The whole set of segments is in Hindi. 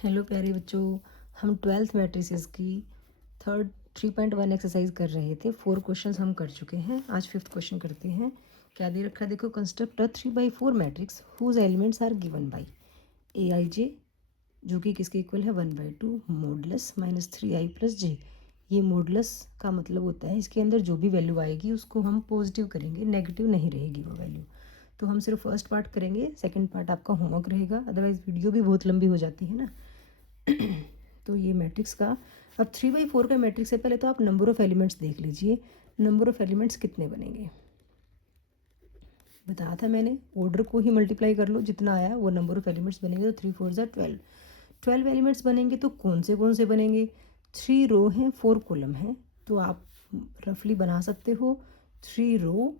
हेलो प्यारे बच्चों, हम ट्वेल्थ मैट्रिसेस की थर्ड 3.1 एक्सरसाइज कर रहे थे। 4 क्वेश्चंस हम कर चुके हैं। आज 5th क्वेश्चन करते हैं। क्या दे रखा है देखो, construct a 3/4 matrix whose elements are given by a i j, जो कि किसके इक्वल है 1/2 मॉडुलस -3i प्लस जे। ये मॉडुलस का मतलब होता है इसके अंदर जो भी वैल्यू आएगी उसको हम पॉजिटिव करेंगे, नेगेटिव नहीं रहेगी वो वैल्यू। तो हम सिर्फ फर्स्ट पार्ट करेंगे, सेकंड पार्ट आपका होमवर्क रहेगा, अदरवाइज वीडियो भी बहुत लंबी हो जाती है ना। तो ये मैट्रिक्स का अब 3/4 का मैट्रिक्स है। पहले तो आप नंबर ऑफ एलिमेंट्स देख लीजिए, नंबर ऑफ एलिमेंट्स कितने बनेंगे बताया था मैंने। ऑर्डर को ही मल्टीप्लाई कर लो, जितना आया वो नंबर ऑफ एलिमेंट्स बनेंगे। तो 3 4 ज़ा 12 एलिमेंट्स बनेंगे। तो कौन से बनेंगे? 3 रो हैं, 4 कॉलम हैं। तो आप रफली बना सकते हो 3 रो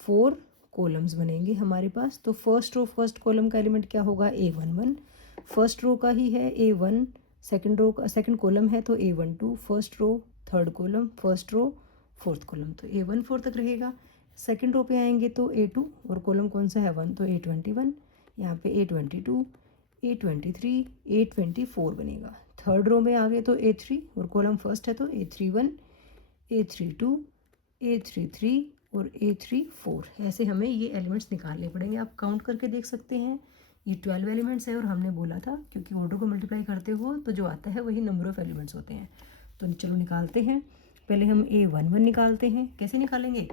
4 कॉलम्स बनेंगे हमारे पास। तो फर्स्ट रो फर्स्ट कॉलम का एलिमेंट क्या होगा? A11 फर्स्ट रो का ही है। A1 सेकंड रो का सेकंड कॉलम है तो A12 first row, third column, first row, fourth column, तो A1 4 तक रहेगा। सेकंड रो पे आएंगे तो A2 और कॉलम कौन सा है 1, तो A21, यहाँ पे A22, A23, A24 बनेगा। थर्ड रो में आ गए तो A3 और कॉलम फर्स्ट है तो A31, A32, A33 और A34। ऐसे हमें ये एलिमेंट्स निकालने पड़ेंगे। आप काउंट करके देख सकते हैं। ये 12 एलिमेंट्स है और हमने बोला था क्योंकि ऑर्डर को मल्टीप्लाई करते हो तो जो आता है वही नंबर ऑफ एलिमेंट्स होते हैं। तो चलो निकालते हैं। पहले हम A11 निकालते हैं। कैसे निकालेंगे?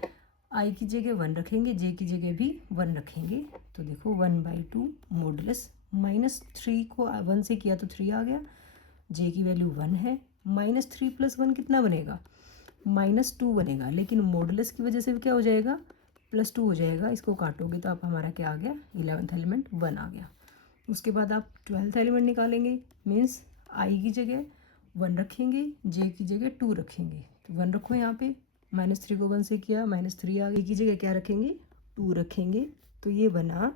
आई की जगह 1 रखेंगे, जे की जगह भी 1 रखेंगे। तो देखो 1/2 मॉडुलस -3 को 1 से किया तो 3 आ गया। जे की वैल्यू 1 है। -3 + 1 कितना बनेगा? -2 बनेगा। लेकिन मॉडुलस की वजह से क्या हो जाएगा? +2 हो जाएगा। इसको काटोगे तो आप हमारा क्या आ गया? 11th एलिमेंट 1 आ गया। उसके बाद आप 12th एलिमेंट निकालेंगे। मीन्स आई की जगह 1 रखेंगे, जे की जगह 2 रखेंगे। तो 1 रखो यहाँ पे। -3 को 1 से किया, -3 आ गई। की जगह क्या रखेंगे? 2 रखेंगे। तो ये बना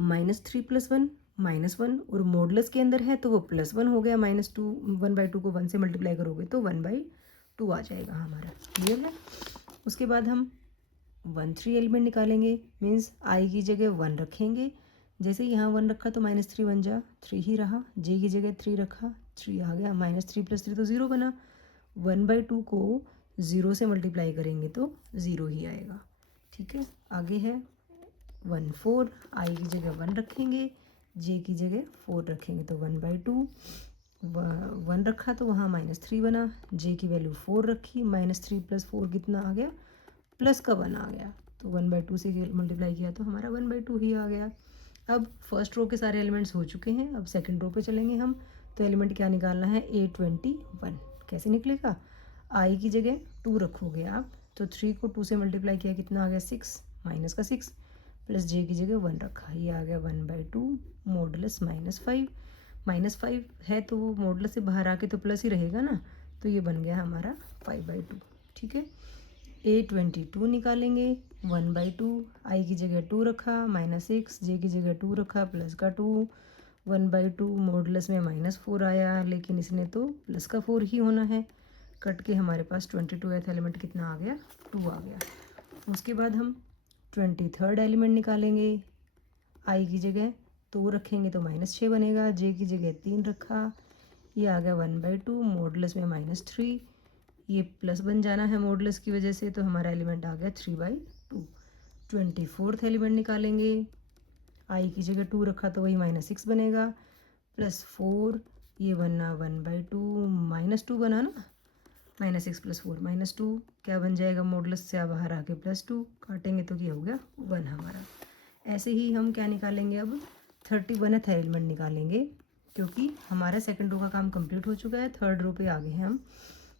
-3 + 1 -1 और मॉडुलस के अंदर है तो वो +1 हो गया। -2 1/2 को 1 से मल्टीप्लाई करोगे तो 1/2 आ जाएगा हमारा। क्लियर है? उसके बाद हम 1 3 एलिमेंट निकालेंगे। मीन्स आई की जगह 1 रखेंगे। जैसे यहाँ 1 रखा तो -3 1 जा 3 ही रहा। जे की जगह 3 रखा, 3 आ गया। -3 + 3 तो 0 बना। 1/2 को 0 से मल्टीप्लाई करेंगे तो 0 ही आएगा। ठीक है, आगे है 1 4। आई की जगह 1 रखेंगे, जे की जगह 4 रखेंगे तो 1/2 1 रखा तो वहाँ -3 बना। जे की वैल्यू 4 रखी, -3 + 4 कितना आ गया? प्लस का 1 आ गया। तो 1/2 से मल्टीप्लाई किया तो हमारा 1/2 ही आ गया। अब फर्स्ट रो के सारे एलिमेंट्स हो चुके हैं। अब सेकंड रो पे चलेंगे हम। तो एलिमेंट क्या निकालना है? A21। कैसे निकलेगा? आई की जगह 2 रखोगे आप तो 3 को 2 से मल्टीप्लाई किया कितना आ गया? 6, माइनस का 6 प्लस जे की जगह 1 रखा, ये आ गया 1/2 मॉडुलस -5। -5 है तो वो मॉडुलस से बाहर आके तो प्लस ही रहेगा ना। तो ये बन गया हमारा 5/2। ठीक है, A22 निकालेंगे। 1/2 आई की जगह 2 रखा, -6, जे की जगह 2 रखा, प्लस का 2, 1/2 मॉडुलस में -4 आया, लेकिन इसने तो प्लस का 4 ही होना है। कट के हमारे पास 22th एलिमेंट कितना आ गया? 2 आ गया। उसके बाद हम 23rd एलिमेंट निकालेंगे। आई की जगह 2 रखेंगे तो -6 बनेगा। जे की जगह 3 रखा, ये आ गया 1/2 मॉडुलस में -3, ये प्लस बन जाना है मॉडुलस की वजह से, तो हमारा एलिमेंट आ गया 3/2। 24th एलिमेंट निकालेंगे। आई की जगह 2 रखा तो वही -6 बनेगा, +4, ये बनना 1/2 -2 बना ना। -6 + 4 -2 क्या बन जाएगा? मॉडुलस से बाहर आके +2 काटेंगे तो क्या हो गया? 1 हमारा। ऐसे ही हम क्या निकालेंगे? अब 31th एलिमेंट निकालेंगे, क्योंकि हमारा सेकंड रो का काम कंप्लीट हो चुका है। थर्ड रो पे आ गए हैं हम।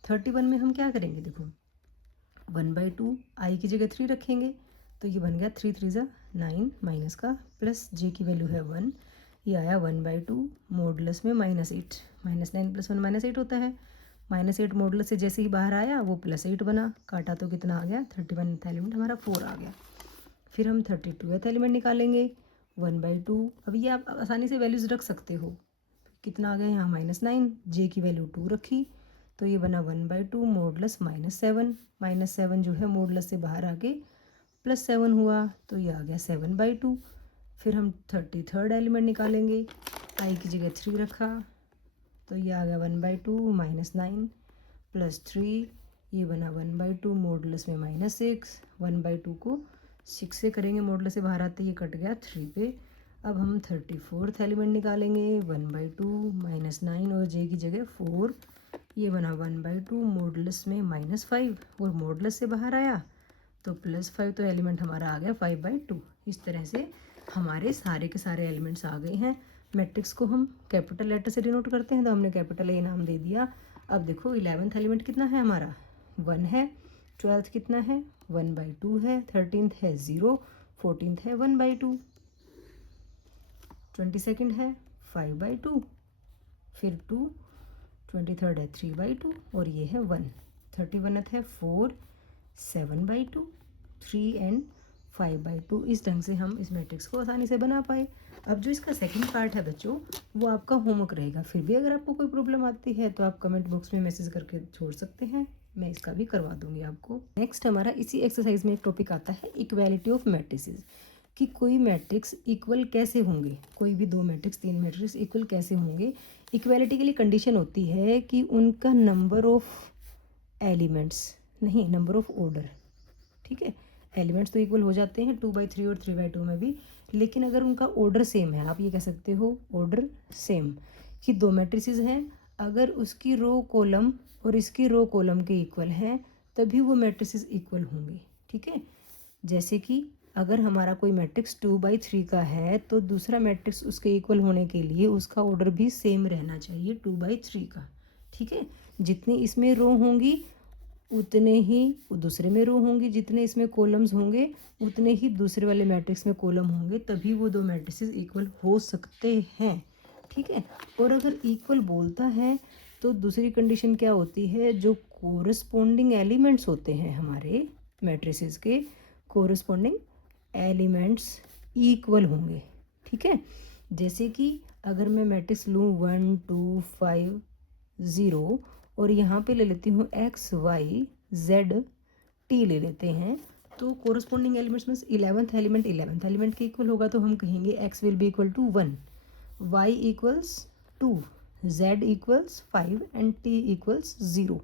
31 में हम क्या करेंगे? देखो 1/2 आई की जगह 3 रखेंगे तो ये बन गया 3 3 ज़ा 9 माइनस का, प्लस जे की वैल्यू है 1, ये आया 1/2 मॉडुलस में -8। -9 + 1 -8 होता है। -8 मॉडुलस से जैसे ही बाहर आया वो +8 बना, काटा तो कितना आ गया? 31th एलिमेंट हमारा 4 आ गया। फिर हम 32th एलिमेंट निकालेंगे। 1/2, अब ये आप आसानी से वैल्यूज़ रख सकते हो। कितना आ गया यहाँ? -9, जे की वैल्यू 2 रखी तो ये बना 1/2 मॉडुलस -7। -7 जो है मॉडुलस से बाहर आके +7 हुआ तो ये आ गया 7/2। फिर हम 33rd एलिमेंट निकालेंगे। आई की जगह 3 रखा तो ये आ गया 1/2 -9 प्लस 3, ये बना 1/2 मॉडुलस में -6, 1/2 को 6 से करेंगे, मॉडुलस से बाहर आते ये कट गया 3 पे। अब हम 34th एलिमेंट निकालेंगे, 1/2 -9 और जे की जगह 4, ये बना 1/2 मॉडुलस में -5 और मॉडुलस से बाहर आया तो +5, तो एलिमेंट हमारा आ गया 5/2। इस तरह से हमारे सारे के सारे एलिमेंट्स आ गए हैं। मैट्रिक्स को हम कैपिटल लेटर से डिनोट करते हैं तो हमने कैपिटल ए नाम दे दिया। अब देखो 11th एलिमेंट कितना है हमारा 1 है, 12th कितना है 1/2 है, 13th है 0, 14th है 1/2, 22nd है 5/2, फिर 2, 23rd है 3/2 और ये है 1, 31th है 4, 7/2, 3 एंड 5/2। इस ढंग से हम इस मैट्रिक्स को आसानी से बना पाए। अब जो इसका सेकंड पार्ट है बच्चों वो आपका होमवर्क रहेगा। फिर भी अगर आपको कोई प्रॉब्लम आती है तो आप कमेंट बॉक्स में मैसेज करके छोड़ सकते हैं, मैं इसका भी करवा दूंगी आपको। नेक्स्ट हमारा इसी एक्सरसाइज में एक टॉपिक आता है इक्वालिटी ऑफ मैट्रिसेस, कि कोई मैट्रिक्स इक्वल कैसे होंगे, कोई भी 2 मैट्रिक्स 3 मैट्रिक्स इक्वल कैसे होंगे। इक्वालिटी के लिए कंडीशन होती है कि उनका नंबर ऑफ एलिमेंट्स नहीं, नंबर ऑफ ऑर्डर, ठीक है। एलिमेंट्स तो इक्वल हो जाते हैं 2/3 और 3/2 में भी, लेकिन अगर उनका ऑर्डर सेम है, आप ये कह सकते हो ऑर्डर सेम, कि 2 मैट्रिसेस हैं, अगर उसकी रो कॉलम और इसकी रो कॉलम के इक्वल हैं तभी वो मैट्रिसेस इक्वल होंगे, ठीक है। जैसे कि अगर हमारा कोई मैट्रिक्स 2/3 का है तो दूसरा मैट्रिक्स उसके इक्वल होने के लिए उसका ऑर्डर भी सेम रहना चाहिए 2/3 का, ठीक है। जितनी इसमें रो होंगी उतने ही दूसरे में रो होंगी, जितने इसमें कॉलम्स होंगे उतने ही दूसरे वाले मैट्रिक्स में कॉलम होंगे, तभी वो 2 मैट्रिसेस इक्वल हो सकते हैं, ठीक है। और अगर इक्वल बोलता है तो दूसरी कंडीशन क्या होती है, जो कोरस्पॉन्डिंग एलिमेंट्स होते हैं हमारे मैट्रिसेस के, कोरस्पॉन्डिंग एलिमेंट्स इक्वल होंगे, ठीक है। जैसे कि अगर मैं मैट्रिक्स लूँ 1 2 5 0 और यहाँ पे ले लेती हूँ x y z t ले लेते हैं, तो कोरस्पॉन्डिंग एलिमेंट्स में 11th एलिमेंट के इक्वल होगा तो हम कहेंगे x will be equal to 1, y equals 2, z equals 5 and t equals 0,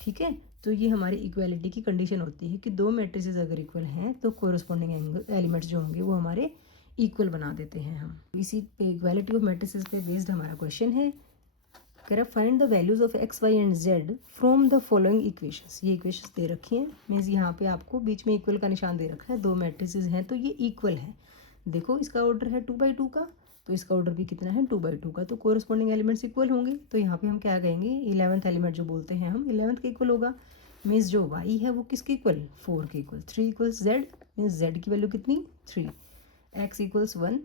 ठीक है। तो ये हमारी इक्वालिटी की कंडीशन होती है कि 2 मैट्रिसेस अगर इक्वल हैं तो कोरस्पॉन्डिंग एलिमेंट्स जो होंगे वो हमारे इक्वल बना देते हैं हम। इसी पे इक्वालिटी ऑफ मैट्रिसेस पे बेस्ड हमारा क्वेश्चन है, कह find the values of x y and z from the following equations. ये इक्वेशंस दे रखी हैं, मीन्स यहाँ पे आपको बीच में इक्वल का निशान दे रखा है, 2 मैट्रिसेस हैं तो ये इक्वल है। देखो इसका ऑर्डर है 2/2 का, तो इसका ऑर्डर भी कितना है 2/2 का, तो कोरस्पॉन्डिंग एलिमेंट्स इक्वल होंगे। तो यहाँ पे हम क्या कहेंगे 11th एलिमेंट जो बोलते हैं हम 11th के इक्वल होगा, मीन्स जो y है वो किसके इक्वल 4 के equal, 3 equals z, means z की वैल्यू कितनी 3, x इक्वल्स 1,